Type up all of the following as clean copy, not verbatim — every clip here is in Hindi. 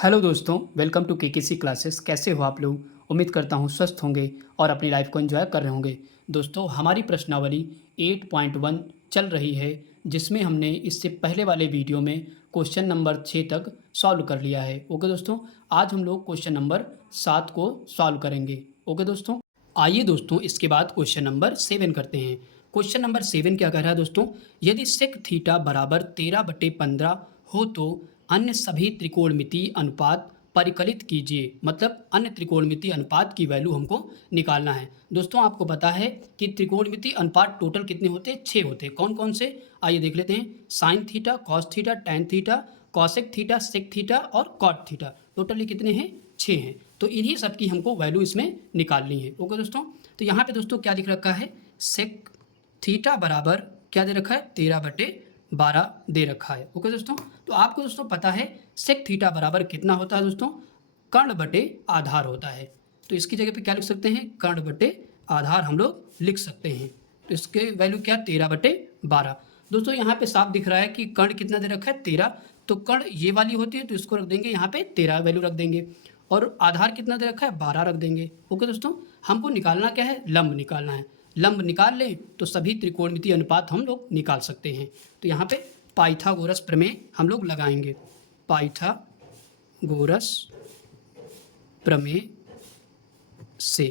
हेलो दोस्तों, वेलकम टू केकेसी क्लासेस। कैसे हो आप लोग? उम्मीद करता हूँ स्वस्थ होंगे और अपनी लाइफ को एंजॉय कर रहे होंगे। दोस्तों, हमारी प्रश्नावली 8.1 चल रही है, जिसमें हमने इससे पहले वाले वीडियो में क्वेश्चन नंबर 6 तक सॉल्व कर लिया है। ओके दोस्तों, आज हम लोग क्वेश्चन नंबर 7 को सॉल्व करेंगे। ओके दोस्तों, आइए दोस्तों इसके बाद क्वेश्चन नंबर 7 करते हैं। क्वेश्चन नंबर 7 क्या कह रहा है दोस्तों? यदि सेक थीटा बराबर 13/15 हो तो अन्य सभी त्रिकोणमितीय अनुपात परिकलित कीजिए। मतलब अन्य त्रिकोणमितीय अनुपात की वैल्यू हमको निकालना है। दोस्तों, आपको पता है कि त्रिकोणमितीय अनुपात टोटल कितने होते हैं? 6 होते हैं। कौन कौन से? आइए देख लेते हैं। Sine theta, cos theta, tan theta, cosec theta, sec theta और कॉट थीटा। टोटली कितने हैं? 6 हैं। तो इन्हीं सब की हमको वैल्यू इसमें निकालनी है। ओके दोस्तों, तो यहाँ पे दोस्तों क्या लिख रखा है? सेक थीटा बराबर क्या दे रखा है? 13/12 दे रखा है। ओके दोस्तों, तो आपको दोस्तों पता है सेक थीटा बराबर कितना होता है दोस्तों? कर्ण बटे आधार होता है। तो इसकी जगह पे क्या लिख सकते हैं? कर्ण बटे आधार हम लोग लिख सकते हैं। तो इसके वैल्यू क्या? 13/12। दोस्तों यहाँ पे साफ दिख रहा है कि कर्ण कितना दे रखा है? 13। तो कर्ण ये वाली होती है तो इसको रख देंगे यहाँ पे 13 वैल्यू रख देंगे, और आधार कितना दे रखा है? 12 रख देंगे। ओके दोस्तों, हमको निकालना क्या है? लंब निकालना है। लंब निकाल लें तो सभी त्रिकोणमितीय अनुपात हम लोग निकाल सकते हैं। तो यहाँ पे पाइथागोरस प्रमेय हम लोग लगाएंगे। पाइथागोरस प्रमेय से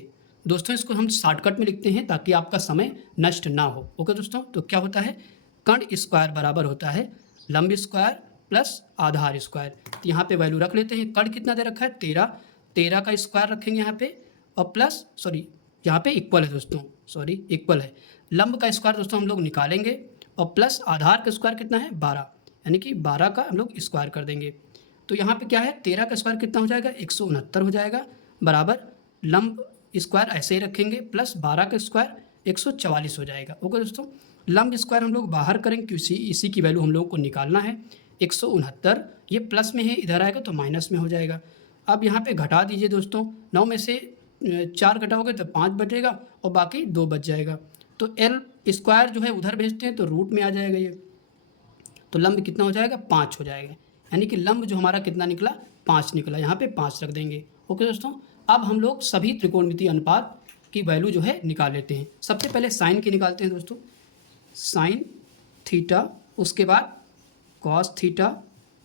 दोस्तों इसको हम शॉर्टकट में लिखते हैं ताकि आपका समय नष्ट ना हो। ओके दोस्तों, तो क्या होता है? कर्ण स्क्वायर बराबर होता है लंब स्क्वायर प्लस आधार स्क्वायर। तो यहाँ पे वैल्यू रख लेते हैं। कर्ण कितना दे रखा है? 13। 13 का स्क्वायर रखेंगे यहाँ पे, और प्लस यहाँ पे इक्वल है दोस्तों, इक्वल है। लंब का स्क्वायर दोस्तों हम लोग निकालेंगे, और प्लस आधार का स्क्वायर कितना है? 12, यानी कि 12 का हम लोग स्क्वायर कर देंगे। तो यहाँ पे क्या है? 13 का स्क्वायर कितना हो जाएगा? 169 हो जाएगा, बराबर लंब स्क्वायर ऐसे ही रखेंगे, प्लस 12 का स्क्वायर 144 हो जाएगा। ओके दोस्तों, लंब स्क्वायर हम लोग बाहर करेंगे क्योंकि इसी की वैल्यू हम लोगों को निकालना है। 169 ये प्लस में है, इधर आएगा तो माइनस में हो जाएगा। अब यहाँ पे घटा दीजिए दोस्तों, 9 में से 4 घटाओगे तो 5 बचेगा और बाकी 2 बच जाएगा। तो एल स्क्वायर जो है उधर भेजते हैं तो रूट में आ जाएगा ये। तो लंब कितना हो जाएगा? 5 हो जाएगा, यानी कि लंब जो हमारा कितना निकला? 5 निकला। यहाँ पे 5 रख देंगे। ओके दोस्तों, अब हम लोग सभी त्रिकोणमितीय अनुपात की वैल्यू जो है निकाल लेते हैं। सबसे पहले साइन की निकालते हैं दोस्तों। साइन थीटा, उसके बाद कॉस थीटा,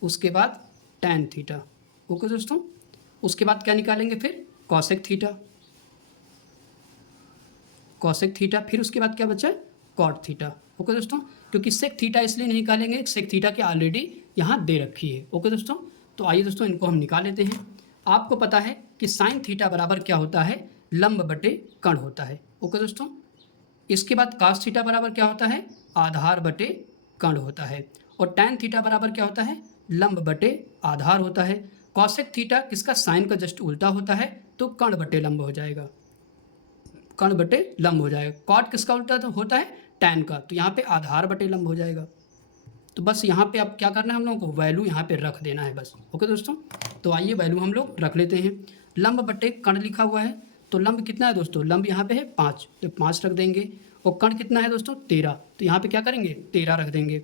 उसके बाद टैन थीटा। ओके दोस्तों, उसके बाद क्या निकालेंगे? फिर कॉसेक थीटा, कॉसेक थीटा, फिर उसके बाद क्या बचा है? Cot theta. ओके दोस्तों, क्योंकि सेक थीटा इसलिए नहीं निकालेंगे, सेक थीटा की ऑलरेडी यहाँ दे रखी है। ओके दोस्तों, तो आइए दोस्तों इनको हम निकाल लेते हैं। आपको पता है कि साइन थीटा बराबर क्या होता है? लंब बटे कर्ण होता है। ओके दोस्तों, इसके बाद कास थीटा बराबर क्या होता है? आधार बटे कर्ण होता है। और टैन थीटा बराबर क्या होता है? लंब बटे आधार होता है। कॉसेक थीटा किसका? साइन का जस्ट उल्टा होता है, तो कर्ण बटे लंब हो जाएगा, कर्ण बटे लंब हो जाएगा। कॉट किसका उल्टा तो होता है? टैन का, तो यहाँ पे आधार बटे लंब हो जाएगा। तो बस यहाँ पे अब क्या करना है हम लोगों को? वैल्यू यहाँ पे रख देना है बस। ओके दोस्तों, तो आइए वैल्यू हम लोग रख लेते हैं। लंब बटे कर्ण लिखा हुआ है, तो लंब कितना है दोस्तों? लंब यहाँ पे है 5, तो 5 रख देंगे। और कर्ण कितना है दोस्तों? 13, तो यहाँ पे क्या करेंगे? 13 रख देंगे।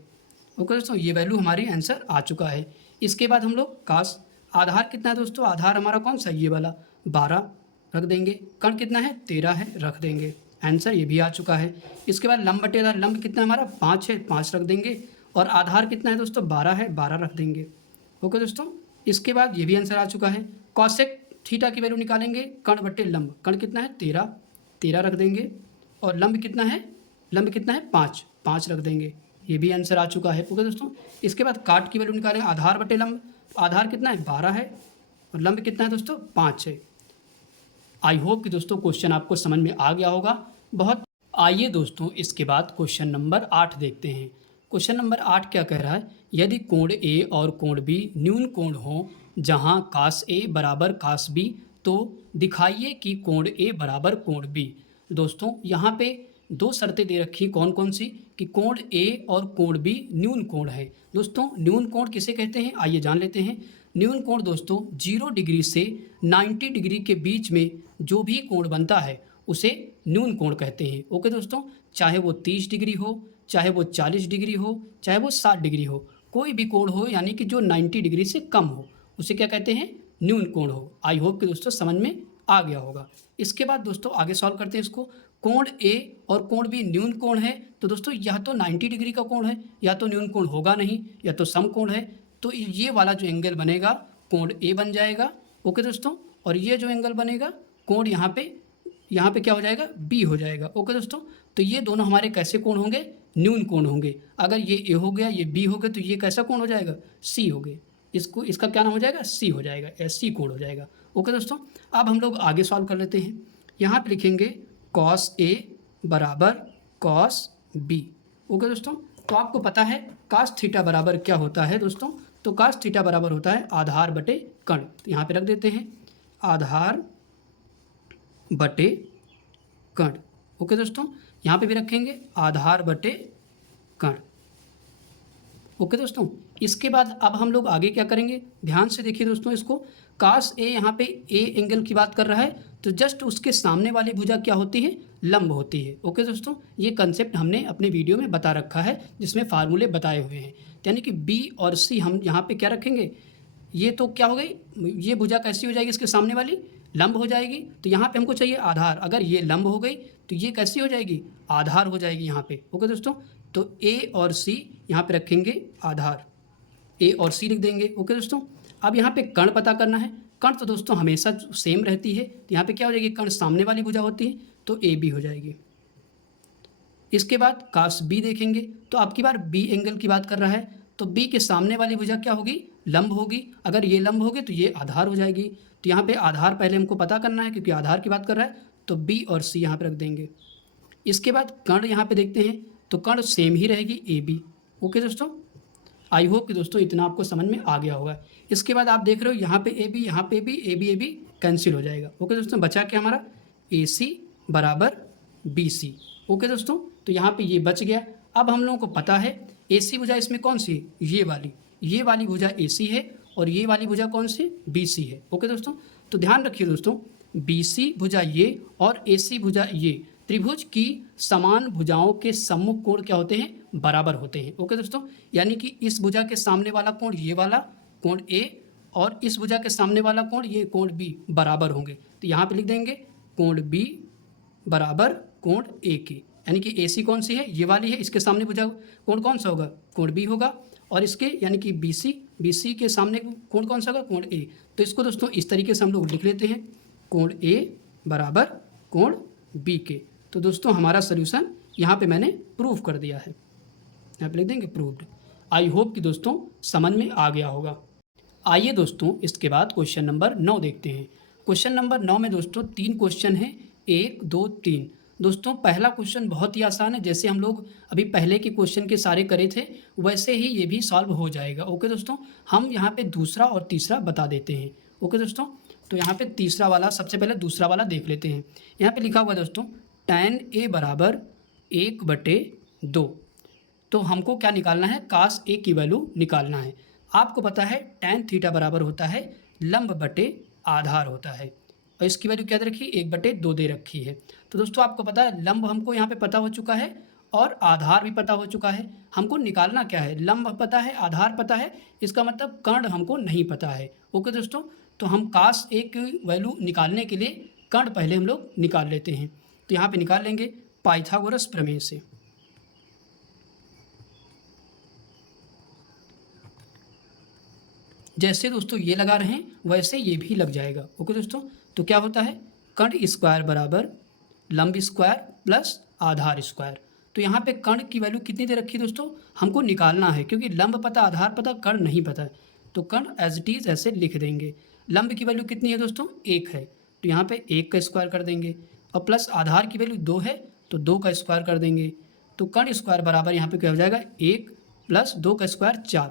ओके दोस्तों, ये वैल्यू हमारी आंसर आ चुका है। इसके बाद हम लोग कास, आधार कितना है दोस्तों? आधार हमारा कौन सा? ये वाला 12 रख देंगे। कर्ण कितना है? 13 है, रख देंगे। आंसर ये भी आ चुका है। इसके बाद लंब बटे आधार, लंब कितना हमारा? 5 है, 5 रख देंगे। और आधार कितना है दोस्तों? 12 है, 12 रख देंगे। ओके दोस्तों, इसके बाद ये भी आंसर आ चुका है। कॉसेक थीटा की वैल्यू निकालेंगे, कर्ण बटे लंब। कर्ण कितना है? 13, 13 रख देंगे। और लंब कितना है? लंब कितना है? 5, 5 रख देंगे। ये भी आंसर आ चुका है। ओके दोस्तों, इसके बाद काट की वैल्यू निकालेंगे, आधार बटे लंब। आधार कितना है? 12 है, और लंब कितना है दोस्तों? 5 है। आई होप कि दोस्तों क्वेश्चन आपको समझ में आ गया होगा बहुत। आइए दोस्तों इसके बाद क्वेश्चन नंबर 8 देखते हैं। क्वेश्चन नंबर 8 क्या कह रहा है? यदि कोण ए और कोण बी न्यून कोण हो जहां कास ए बराबर कास बी, तो दिखाइए कि कोण ए बराबर कोण बी। दोस्तों यहाँ पे 2 शर्तें दे रखी, कौन कौन सी? कि कोण ए और कोण बी न्यून कोण है। दोस्तों न्यून कोण किसे कहते हैं? आइए जान लेते हैं। न्यून कोण दोस्तों 0 डिग्री से 90 डिग्री के बीच में जो भी कोण बनता है उसे न्यून कोण कहते हैं। ओके दोस्तों, चाहे वो 30 डिग्री हो, चाहे वो 40 डिग्री हो, चाहे वो 60 डिग्री हो, कोई भी कोण हो यानी कि जो 90 डिग्री से कम हो उसे क्या कहते हैं, न्यून कोण हो। आई होप कि दोस्तों समझ में आ गया होगा। इसके बाद दोस्तों आगे सॉल्व करते हैं इसको। कोण ए और कोण बी न्यून कोण है, तो दोस्तों यह तो 90 डिग्री का कोण है, या तो न्यून कोण होगा नहीं, या तो सम कोण है। तो ये वाला जो एंगल बनेगा कोण ए बन जाएगा। ओके दोस्तों, और ये जो एंगल बनेगा कोण यहाँ पे क्या हो जाएगा, बी हो जाएगा। ओके दोस्तों, तो ये दोनों हमारे कैसे कोण होंगे, न्यून कोण होंगे। अगर ये ए हो गया, ये बी हो गया, तो ये कैसा कोण हो जाएगा, सी हो गए। इसका क्या नाम हो जाएगा, सी हो जाएगा, एस सी कोण हो जाएगा। ओके दोस्तों, अब हम लोग आगे सॉल्व कर लेते हैं। यहाँ पे लिखेंगे कॉस ए बराबर कॉस बी। ओके दोस्तों, तो आपको पता है कास थीटा बराबर क्या होता है दोस्तों, तो कास थीटा बराबर होता है आधार बटे कण। तो यहाँ पे रख देते हैं आधार बटे कण। ओके दोस्तों, यहाँ पे भी रखेंगे आधार बटे कण। ओके दोस्तों, इसके बाद अब हम लोग आगे क्या करेंगे, ध्यान से देखिए दोस्तों इसको। कास ए यहाँ पे ए एंगल की बात कर रहा है, तो जस्ट उसके सामने वाली भुजा क्या होती है, लंब होती है। ओके दोस्तों, ये कंसेप्ट हमने अपने वीडियो में बता रखा है, जिसमें फार्मूले बताए हुए हैं। यानी कि बी और सी हम यहाँ पे क्या रखेंगे, ये तो क्या हो गई, ये भुजा कैसी हो जाएगी, इसके सामने वाली लंब हो जाएगी। तो यहाँ पे हमको चाहिए आधार, अगर ये लंब हो गई तो ये कैसी हो जाएगी, आधार हो जाएगी यहाँ पे। ओके दोस्तों, तो ए और सी यहाँ पे रखेंगे आधार, ए और सी लिख देंगे। ओके दोस्तों, अब यहाँ पे कण पता करना है। कण तो दोस्तों हमेशा सेम रहती है, तो यहाँ पे क्या हो जाएगी, कण सामने वाली भुजा होती है, तो ए बी हो जाएगी। इसके बाद कास बी देखेंगे, तो आपकी बार बी एंगल की बात कर रहा है, तो बी के सामने वाली भुजा क्या होगी, लंब होगी। अगर ये लंब होगी तो ये आधार हो जाएगी। तो यहाँ पे आधार पहले हमको पता करना है, क्योंकि आधार की बात कर रहा है, तो बी और सी यहाँ पे रख देंगे। इसके बाद कण यहाँ पे देखते हैं, तो कण सेम ही रहेगी, ए बी। ओके दोस्तों, आई होप कि दोस्तों इतना आपको समझ में आ गया होगा। इसके बाद आप देख रहे हो यहाँ पे ए बी, यहाँ पे भी ए बी कैंसिल हो जाएगा। ओके दोस्तों, बचा क्या हमारा, ए सी बराबर बी सी। ओके दोस्तों, तो यहाँ पे ये बच गया। अब हम लोगों को पता है ए सी भुजा इसमें कौन सी है, ये वाली भुजा ए सी है, और ये वाली भुजा कौन सी, बी सी है। ओके दोस्तों, तो ध्यान रखिए दोस्तों, बी सी भुजा ये और ए सी भुजा ये, त्रिभुज की समान भुजाओं के सम्मुख कोण क्या होते हैं, बराबर होते हैं। ओके दोस्तों, यानी कि इस भुजा के सामने वाला कोण, ये वाला कोण ए, और इस भुजा के सामने वाला कोण, ये कोण बी बराबर होंगे। तो यहाँ पे लिख देंगे कोण बी बराबर कोण ए के, यानी कि ए सी कौन सी है, ये वाली है, इसके सामने भुजा कोण कौन सा होगा, कोण बी होगा, और इसके यानी कि बी सी के सामने कोण कौन सा होगा, कोण ए। तो इसको दोस्तों इस तरीके से हम लोग लिख लेते हैं, कोण ए बराबर कोण बी के। तो दोस्तों हमारा सोल्यूशन यहाँ पे मैंने प्रूव कर दिया है, यहाँ पे लिख देंगे प्रूव्ड। आई होप कि दोस्तों समझ में आ गया होगा। आइए दोस्तों इसके बाद क्वेश्चन नंबर 9 देखते हैं। क्वेश्चन नंबर 9 में दोस्तों 3 क्वेश्चन हैं, 1 2 3। दोस्तों पहला क्वेश्चन बहुत ही आसान है, जैसे हम लोग अभी पहले के क्वेश्चन के सारे करे थे वैसे ही ये भी सॉल्व हो जाएगा। ओके दोस्तों, हम यहाँ पे दूसरा और तीसरा बता देते हैं। ओके दोस्तों, तो यहाँ पे तीसरा वाला, सबसे पहले दूसरा वाला देख लेते हैं। यहाँ पे लिखा हुआ है दोस्तों tan ए बराबर 1/2। तो हमको क्या निकालना है, कास ए की वैल्यू निकालना है। आपको पता है tan थीटा बराबर होता है लंब बटे आधार होता है, और इसकी वैल्यू क्या दे रखी है, 1/2 दे रखी है। तो दोस्तों आपको पता है लंब हमको यहाँ पे पता हो चुका है, और आधार भी पता हो चुका है। हमको निकालना क्या है, लंब पता है, आधार पता है, इसका मतलब कर्ण हमको नहीं पता है। ओके दोस्तों, तो हम कास ए की वैल्यू निकालने के लिए कर्ण पहले हम लोग निकाल लेते हैं। तो यहाँ पे निकाल लेंगे पाइथागोरस प्रमेय से। जैसे दोस्तों ये लगा रहे हैं वैसे ये भी लग जाएगा। ओके दोस्तों, तो क्या होता है, कर्ण स्क्वायर बराबर लंब स्क्वायर प्लस आधार स्क्वायर। तो यहाँ पे कर्ण की वैल्यू कितनी दे रखी है दोस्तों, हमको निकालना है, क्योंकि लंब पता, आधार पता, कर्ण नहीं पता है। तो कर्ण एज इट इज ऐसे लिख देंगे। लंब की वैल्यू कितनी है दोस्तों, 1 है, तो यहाँ पे 1 का स्क्वायर कर देंगे, और प्लस आधार की वैल्यू 2 है, तो 2 का स्क्वायर कर देंगे। तो कर्ण स्क्वायर बराबर यहाँ पे क्या हो जाएगा, 1 + 2 का स्क्वायर 4।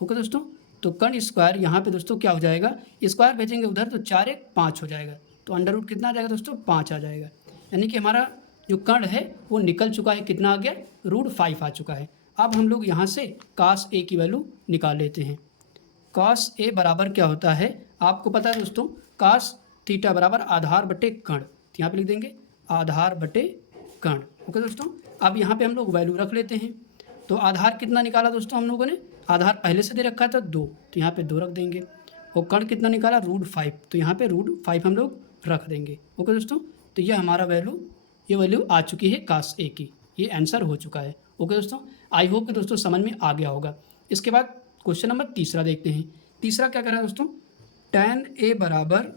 ओके दोस्तों, तो कर्ण स्क्वायर यहाँ पे दोस्तों क्या हो जाएगा, स्क्वायर भेजेंगे उधर तो 4 1 5 हो जाएगा, तो अंडर रूट कितना आ जाएगा दोस्तों, 5 आ जाएगा। यानी कि हमारा जो कर्ण है वो निकल चुका है, कितना आ गया, √5 आ चुका है। अब हम लोग यहाँ से कास ए की वैल्यू निकाल लेते हैं। कास ए बराबर क्या होता है, आपको पता है दोस्तों, कास थीटा बराबर आधार बटे कर्ण। तो यहाँ पे लिख देंगे आधार बटे कर्ण। ओके दोस्तों, अब यहाँ पे हम लोग वैल्यू रख लेते हैं। तो आधार कितना निकाला दोस्तों हम लोगों ने, आधार पहले से दे रखा था 2, तो यहाँ पे 2 रख देंगे, और कर्ण कितना निकाला, √5, तो यहाँ पे √5 हम लोग रख देंगे। ओके दोस्तों, तो ये हमारा ये वैल्यू आ चुकी है cos A की, ये आंसर हो चुका है। ओके दोस्तों, आई होप कि दोस्तों समझ में आ गया होगा। इसके बाद क्वेश्चन नंबर तीसरा देखते हैं। तीसरा क्या कर रहा है दोस्तों, tan A बराबर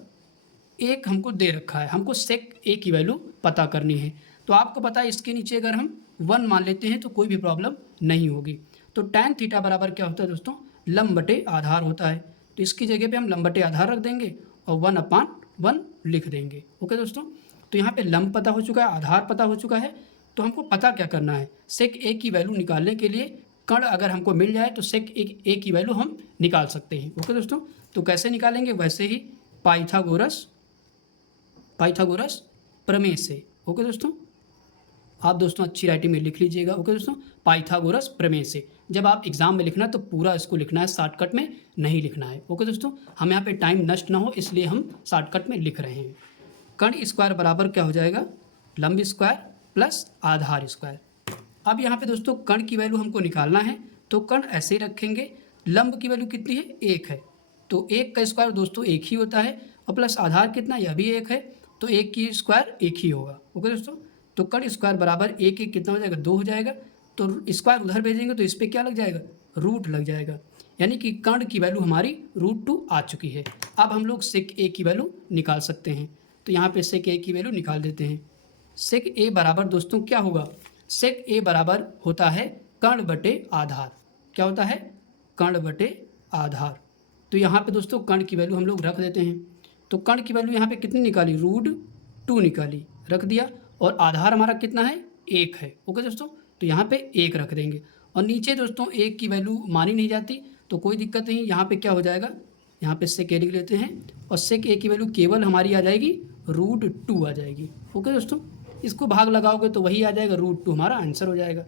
1 हमको दे रखा है, हमको sec A की वैल्यू पता करनी है। तो आपको पता है इसके नीचे अगर हम 1 मान लेते हैं तो कोई भी प्रॉब्लम नहीं होगी। तो tan थीटा बराबर क्या होता है दोस्तों, लंब बटे आधार होता है। तो इसकी जगह पे हम लंब बटे आधार रख देंगे और 1/1 लिख देंगे। ओके दोस्तों, तो यहाँ पे लंब पता हो चुका है, आधार पता हो चुका है। तो हमको पता क्या करना है, sec A की वैल्यू निकालने के लिए कर्ण अगर हमको मिल जाए तो sec A की वैल्यू हम निकाल सकते हैं। ओके दोस्तों, तो कैसे निकालेंगे, वैसे ही पाइथागोरस प्रमेय से। ओके दोस्तों, आप दोस्तों अच्छी राइटिंग में लिख लीजिएगा। ओके दोस्तों, पाइथागोरस प्रमेय से। जब आप एग्जाम में लिखना तो पूरा इसको लिखना है, शॉर्टकट में नहीं लिखना है। ओके दोस्तों, हम यहाँ पे टाइम नष्ट ना हो इसलिए हम शॉर्टकट में लिख रहे हैं। कर्ण स्क्वायर बराबर क्या हो जाएगा, लंब स्क्वायर प्लस आधार स्क्वायर। अब यहाँ पे दोस्तों कर्ण की वैल्यू हमको निकालना है, तो कर्ण ऐसे ही रखेंगे। लंब की वैल्यू कितनी है, 1 है, तो 1 का स्क्वायर दोस्तों 1 ही होता है, और प्लस आधार कितना, यह भी 1 है, तो 1 की स्क्वायर 1 ही होगा। ओके दोस्तों, तो कर्ण स्क्वायर बराबर 1 कितना हो जाएगा, 2 हो जाएगा। तो स्क्वायर उधर भेजेंगे तो इस पर क्या लग जाएगा, रूट लग जाएगा, यानी कि कर्ण की वैल्यू हमारी √2 आ चुकी है। अब हम लोग sec A की वैल्यू निकाल सकते हैं, तो यहाँ पे sec A की वैल्यू निकाल देते हैं। sec A बराबर दोस्तों क्या होगा, sec A बराबर होता है कर्ण बटे आधार। क्या होता है, कर्ण बटे आधार। तो यहाँ पे दोस्तों कर्ण की वैल्यू हम लोग रख देते हैं। तो कर्ण की वैल्यू यहाँ पे कितनी निकाली, √2 निकाली, रख दिया, और आधार हमारा कितना है, 1 है। ओके दोस्तों, तो यहाँ पे 1 रख देंगे, और नीचे दोस्तों 1 की वैल्यू मानी नहीं जाती तो कोई दिक्कत नहीं, यहाँ पे क्या हो जाएगा, यहाँ पे sec A लिख लेते हैं, और sec A की वैल्यू केवल हमारी आ जाएगी √2 आ जाएगी। ओके दोस्तों, इसको भाग लगाओगे तो वही आ जाएगा, √2 हमारा आंसर हो जाएगा।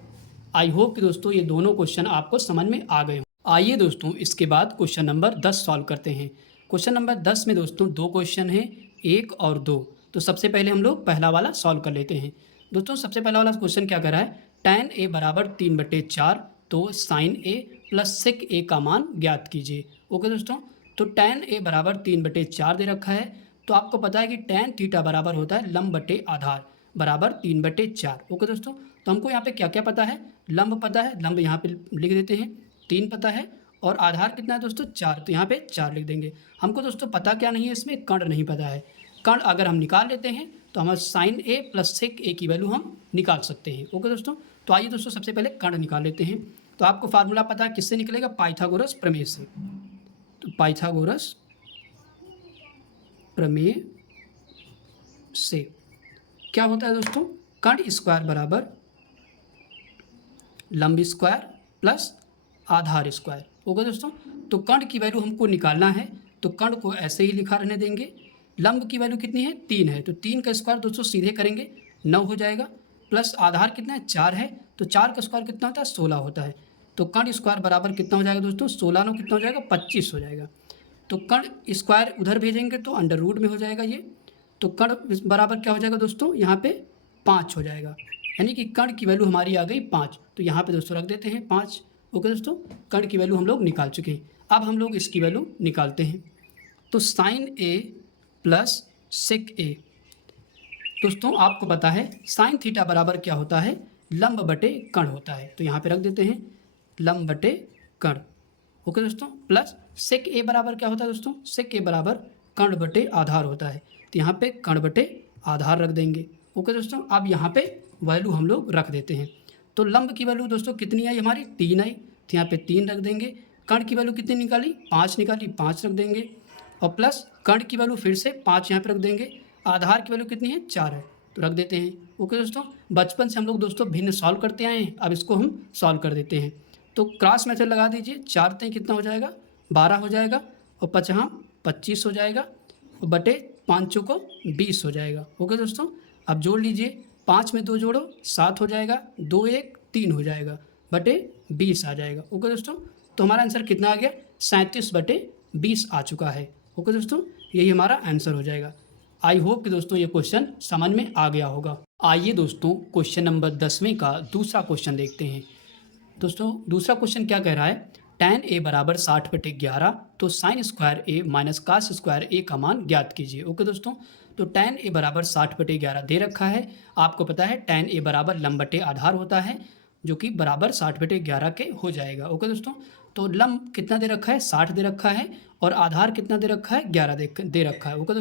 आई होप कि दोस्तों ये दोनों क्वेश्चन आपको समझ में आ गए। आइए दोस्तों इसके बाद क्वेश्चन नंबर 10 सॉल्व करते हैं। क्वेश्चन नंबर 10 में दोस्तों 2 क्वेश्चन हैं, 1 और 2। तो सबसे पहले हम लोग पहला वाला सॉल्व कर लेते हैं। दोस्तों सबसे पहला वाला क्वेश्चन क्या कर रहा है, tan A बराबर 3/4, तो sin A plus sec A का मान ज्ञात कीजिए। ओके दोस्तों, तो tan A बराबर 3/4 दे रखा है, तो आपको पता है कि tan थीटा बराबर होता है लंब बटे आधार बराबर 3/4। ओके दोस्तों, तो हमको यहाँ पे क्या क्या पता है, लंब पता है, लंब यहाँ पे लिख देते हैं, 3 पता है, और आधार कितना है दोस्तों 4, तो यहाँ पे 4 लिख देंगे। हमको दोस्तों पता क्या नहीं है, इसमें कर्ण नहीं पता है। कर्ण अगर हम निकाल लेते हैं तो हमारा sin A plus sec A की वैल्यू हम निकाल सकते हैं। ओके दोस्तों, तो आइए दोस्तों सबसे पहले कर्ण निकाल लेते हैं। तो आपको फार्मूला पता है किससे निकलेगा, पाइथागोरस प्रमेय से। तो पाइथागोरस प्रमेय से क्या होता है दोस्तों, कर्ण स्क्वायर बराबर लंब स्क्वायर प्लस आधार स्क्वायर। ओके दोस्तों, तो कर्ण की वैल्यू हमको निकालना है, तो कर्ण को ऐसे ही लिखा रहने देंगे। लंब की वैल्यू कितनी है, 3 है, तो 3 का स्क्वायर दोस्तों सीधे करेंगे 9 हो जाएगा, प्लस आधार कितना है 4 है, तो 4 का स्क्वायर कितना होता है 16 होता है। तो कर्ण स्क्वायर बराबर कितना हो जाएगा दोस्तों, 16 9 कितना हो जाएगा 25 हो जाएगा। तो कर्ण स्क्वायर उधर भेजेंगे तो अंडर रूट में हो जाएगा ये, तो कर्ण बराबर क्या हो जाएगा दोस्तों, यहाँ पे 5 हो जाएगा, यानी कि कर्ण की वैल्यू हमारी आ गई 5। तो यहाँ पे दोस्तों रख देते हैं 5। ओके दोस्तों, कर्ण की वैल्यू हम लोग निकाल चुके हैं। अब हम लोग इसकी वैल्यू निकालते हैं। तो sin A plus sec A, दोस्तों आपको पता है sin थीटा बराबर क्या होता है, लंब बटे कर्ण होता है, तो यहाँ पे रख देते हैं लंब बटे कर्ण। ओके दोस्तों, प्लस sec A बराबर क्या होता है दोस्तों, sec A बराबर कर्ण बटे आधार होता है, तो यहाँ पे कर्ण बटे आधार रख देंगे। ओके दोस्तों, अब यहाँ पे वैल्यू हम लोग रख देते हैं। तो लंब की वैल्यू दोस्तों कितनी आई हमारी, 3 आई, तो यहाँ पे 3 रख देंगे। कर्ण की वैल्यू कितनी निकाली, 5 निकाली, 5 रख देंगे, और प्लस कर्ण की वैल्यू फिर से 5 यहाँ पे रख देंगे। आधार की वैल्यू कितनी है, 4 है, तो रख देते हैं। ओके दोस्तों, बचपन से हम लोग दोस्तों भिन्न सॉल्व करते आए हैं, अब इसको हम सॉल्व कर देते हैं। तो क्रॉस मेथड लगा दीजिए, 4 3 कितना हो जाएगा 12 हो जाएगा, और 5 25 हो जाएगा, और बटे 5 चौको 20 हो जाएगा। ओके दोस्तों, अब जोड़ लीजिए, 5 में 2 जोड़ो 7 हो जाएगा, 2 1 3 हो जाएगा, बटे 20 आ जाएगा। ओके दोस्तों, तो हमारा आंसर कितना आ गया, 37/20 आ चुका है। ओके दोस्तों, यही हमारा आंसर हो जाएगा। आई होप कि दोस्तों ये क्वेश्चन समझ में आ गया होगा। आइए दोस्तों क्वेश्चन नंबर 10वें का दूसरा क्वेश्चन देखते हैं। दोस्तों दूसरा क्वेश्चन क्या कह रहा है, tan a बराबर 60/11, तो sine square a minus cos square a का मान ज्ञात कीजिए। ओके दोस्तों, तो tan a बराबर 60/11 दे रखा है। आपको पता है tan a बराबर लंब बटे आधार होता है, जो कि बराबर 60/11 के हो जाएगा। ओके दोस्तों, तो लंब कितना दे रखा है, 60 दे रखा है, और आधार कितना दे रखा है, 11 दे रखा है। ओके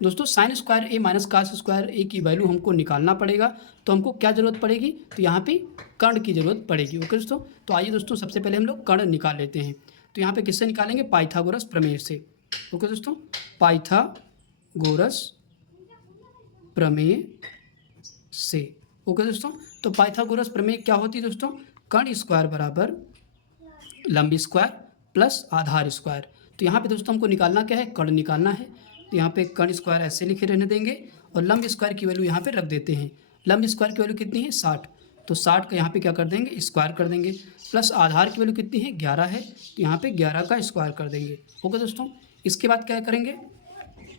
दोस्तों साइन स्क्वायर ए माइनस कास स्क्वायर ए की वैल्यू हमको निकालना पड़ेगा, तो हमको क्या ज़रूरत पड़ेगी, तो यहाँ पे कर्ण की ज़रूरत पड़ेगी। ओके दोस्तों, तो आइए दोस्तों सबसे पहले हम लोग कर्ण निकाल लेते हैं। तो यहाँ पे किससे निकालेंगे, पाइथागोरस प्रमेय से। ओके दोस्तों, पाइथागोरस प्रमेय से। ओके दोस्तों, तो पाइथागोरस प्रमेय क्या होती है दोस्तों, कर्ण स्क्वायर बराबर लंब स्क्वायर प्लस आधार स्क्वायर। तो यहाँ पे दोस्तों हमको निकालना क्या है, कर्ण निकालना है। तो यहाँ पे कर्ण स्क्वायर ऐसे लिखे रहने देंगे और लंब स्क्वायर की वैल्यू यहाँ पे रख देते हैं। लंब स्क्वायर की वैल्यू कितनी है, 60, तो 60 का यहाँ पे क्या कर देंगे, स्क्वायर कर देंगे, प्लस आधार की वैल्यू कितनी है, 11 है, तो यहाँ पे 11 का स्क्वायर कर देंगे। ओके दोस्तों, इसके बाद क्या करेंगे,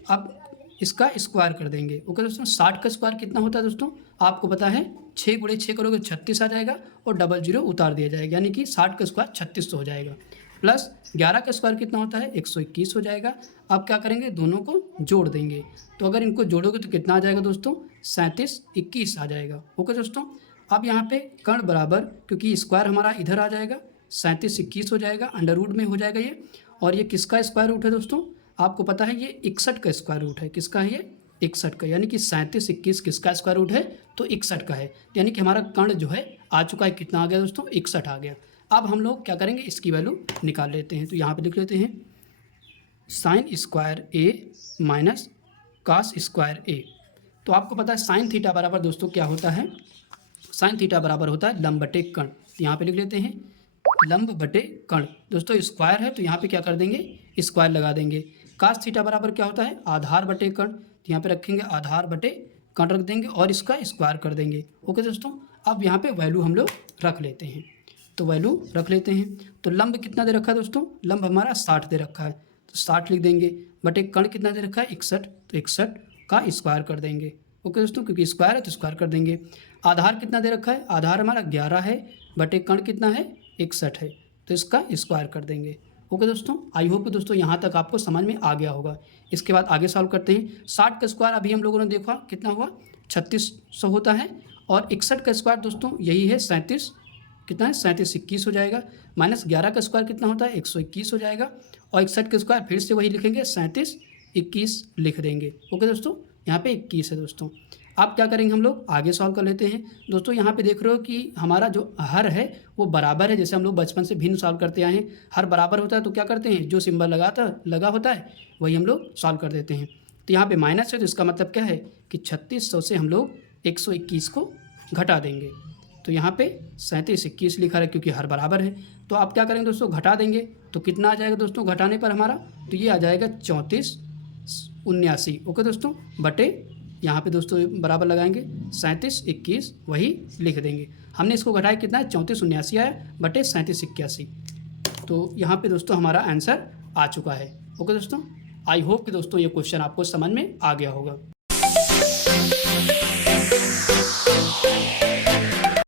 अब इसका स्क्वायर कर देंगे। ओके दोस्तों, 60 का स्क्वायर कितना होता है दोस्तों, आपको पता है 6 गुणे 6 करोगे 36 आ जाएगा, और डबल जीरो उतार दिया जाएगा, यानी कि 60 का स्क्वायर 3600 हो जाएगा, प्लस 11 का स्क्वायर कितना होता है, 121 हो जाएगा। अब क्या करेंगे, दोनों को जोड़ देंगे, तो अगर इनको जोड़ोगे तो कितना आ जाएगा दोस्तों, 37 21 आ जाएगा। ओके दोस्तों, अब यहाँ पे कर्ण बराबर, क्योंकि स्क्वायर हमारा इधर आ जाएगा, 37 21 हो जाएगा, अंडर रूट में हो जाएगा ये, और ये किसका स्क्वायर रूट है दोस्तों, आपको पता है ये 61 का स्क्वायर रूट है। किसका है ये, 61 का, यानी कि 37 21 किसका स्क्वायर रूट है, तो 61 का है, यानी कि हमारा कर्ण जो है आ चुका है, कितना आ गया दोस्तों, 61 आ गया। अब हम लोग क्या करेंगे, इसकी वैल्यू निकाल लेते हैं। तो यहाँ पे लिख लेते हैं साइन स्क्वायर ए माइनस कास स्क्वायर ए। तो आपको पता है साइन थीटा बराबर दोस्तों क्या होता है, साइन थीटा बराबर होता है लंब बटे कर्ण। तो यहाँ पे लिख लेते हैं लंब बटे कर्ण। दोस्तों स्क्वायर है तो यहाँ पे क्या कर देंगे, स्क्वायर लगा देंगे। कास थीटा बराबर क्या होता है, आधार बटे कर्ण। तो यहाँ पे रखेंगे आधार बटे कर्ण रख देंगे और इसका स्क्वायर कर देंगे। ओके दोस्तों, अब यहाँ पे वैल्यू हम लोग रख लेते हैं, तो वैल्यू रख लेते हैं। तो लंब कितना दे रखा है दोस्तों, लंब हमारा 60 दे रखा है, तो 60 लिख देंगे, बटे कर्ण कितना दे रखा है, 61, तो 61 का स्क्वायर कर देंगे। ओके दोस्तों, क्योंकि स्क्वायर है तो स्क्वायर कर देंगे। आधार कितना दे रखा है, आधार हमारा 11 है, बटे कर्ण कितना है, 61 है, तो इसका स्क्वायर कर देंगे। ओके दोस्तों, आई होप कि दोस्तों यहाँ तक आपको समझ में आ गया होगा। इसके बाद आगे सॉल्व करते हैं। 60 का स्क्वायर अभी हम लोगों ने देखा कितना हुआ, 3600 होता है, और 61 का स्क्वायर दोस्तों यही है 37, कितना है 37 21 हो जाएगा, माइनस 11 का स्क्वायर कितना होता है, 121 हो जाएगा, और 61 का स्क्वायर फिर से वही लिखेंगे, 37 21 लिख देंगे। ओके दोस्तों, यहाँ पे 21 है दोस्तों। अब क्या करेंगे, हम लोग आगे सॉल्व कर लेते हैं। दोस्तों यहाँ पे देख रहे हो कि हमारा जो हर है वो बराबर है, जैसे हम लोग बचपन से भिन्न सॉल्व करते आए हैं। हर बराबर होता है तो क्या करते हैं, जो सिंबल लगा होता है वही हम लोग सॉल्व कर देते हैं। तो यहाँ पे माइनस है, तो इसका मतलब क्या है कि 3600 से हम लोग 121 को घटा देंगे। तो यहाँ पे 37 21 लिखा है क्योंकि हर बराबर है। तो आप क्या करेंगे दोस्तों, घटा देंगे, तो कितना आ जाएगा दोस्तों घटाने पर हमारा, तो ये आ जाएगा 34 79। ओके दोस्तों, बटे यहाँ पे दोस्तों बराबर लगाएंगे 37 21 वही लिख देंगे। हमने इसको घटाया कितना है, 34 79 आया, बटे 37 81। तो यहाँ पे दोस्तों हमारा आंसर आ चुका है। ओके दोस्तों, आई होप कि दोस्तों ये क्वेश्चन आपको समझ में आ गया होगा।